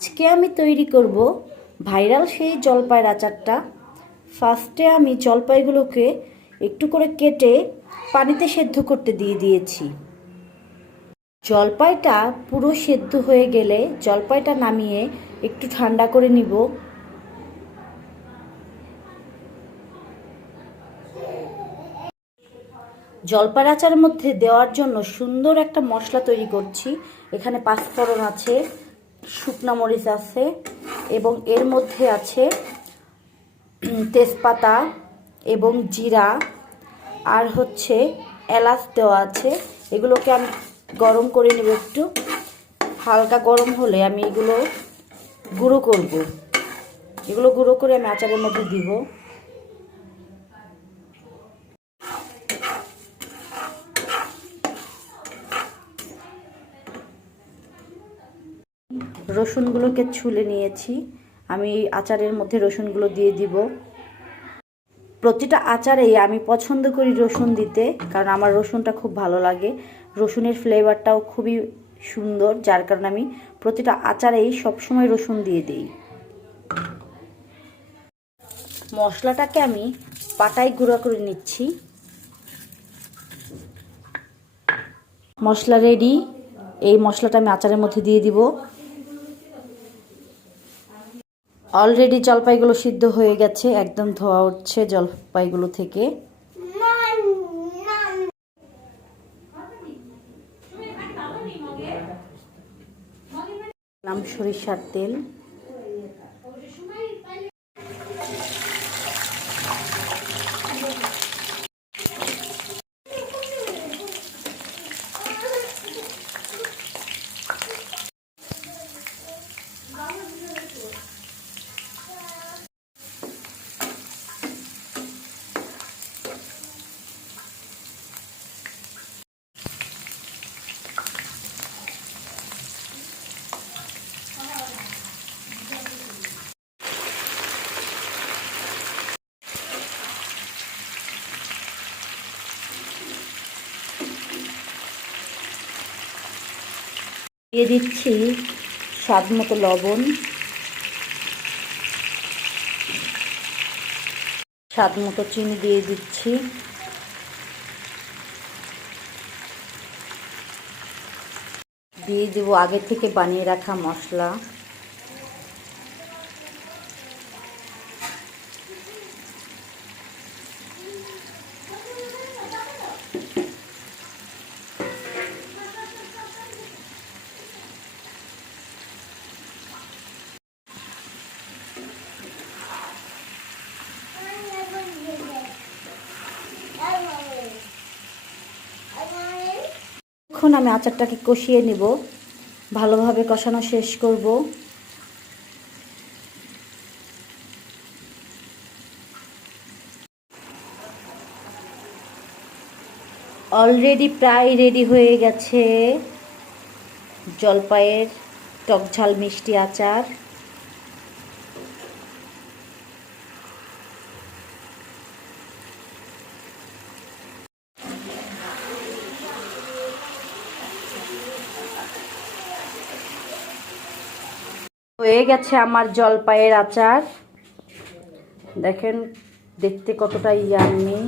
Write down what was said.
আজকে আমি তৈরি করব ভাইরাল সেই জলপাইয়ের আচারটা। ফার্স্টে আমি জলপাইগুলোকে একটু করে কেটে পানিতে সেদ্ধ করতে দিয়ে দিয়েছি। জলপাইটা পুরো সেদ্ধ হয়ে গেলে জলপাইটা নামিয়ে একটু ঠান্ডা করে নিব। জলপাইয়ের আচারের মধ্যে দেওয়ার জন্য সুন্দর একটা মশলা তৈরি করছি। এখানে পাঁচফোড়ন আছে, শুকনো মরিচ আছে এবং এর মধ্যে আছে তেজপাতা এবং জিরা আর হচ্ছে এলাচ দেওয়া আছে। এগুলোকে আমি গরম করে নেব। একটু হালকা গরম হলে আমি এগুলো গুঁড়ো করব। এগুলো গুঁড়ো করে আমি আচারের মধ্যে দিব। রসুনগুলোকে ছুলে নিয়েছি। আমি আচারের মধ্যে রসুনগুলো দিয়ে দিব। প্রতিটা আচারেই আমি পছন্দ করি রসুন দিতে, কারণ আমার রসুনটা খুব ভালো লাগে। রসুনের ফ্লেভারটাও খুবই সুন্দর, যার কারণে আমি প্রতিটা আচারেই সবসময় রসুন দিয়ে দিই। মশলাটাকে আমি পাটায় গুঁড়া করে নিচ্ছি। মশলা রেডি। এই মশলাটা আমি আচারের মধ্যে দিয়ে দিব। অলরেডি জলপাইগুলো সিদ্ধ হয়ে গেছে, একদম ধোয়া উঠছে জলপাইগুলো থেকে। সরিষার তেল, দিয়ে দিচ্ছি স্বাদ মতো লবণ, স্বাদ মতো চিনি দিয়ে দিচ্ছি। দিয়ে দেবো আগে থেকে বানিয়ে রাখা মশলা। এখন আমি আচারটাকে কষিয়ে নিব, ভালোভাবে কষানো শেষ করব। অলরেডি প্রায় রেডি হয়ে গেছে জলপাইয়ের টকঝাল মিষ্টি আচার। হয়ে গেছে আমার জলপাইয়ের আচার। দেখেন দেখতে কতটা ইয়াম্মি।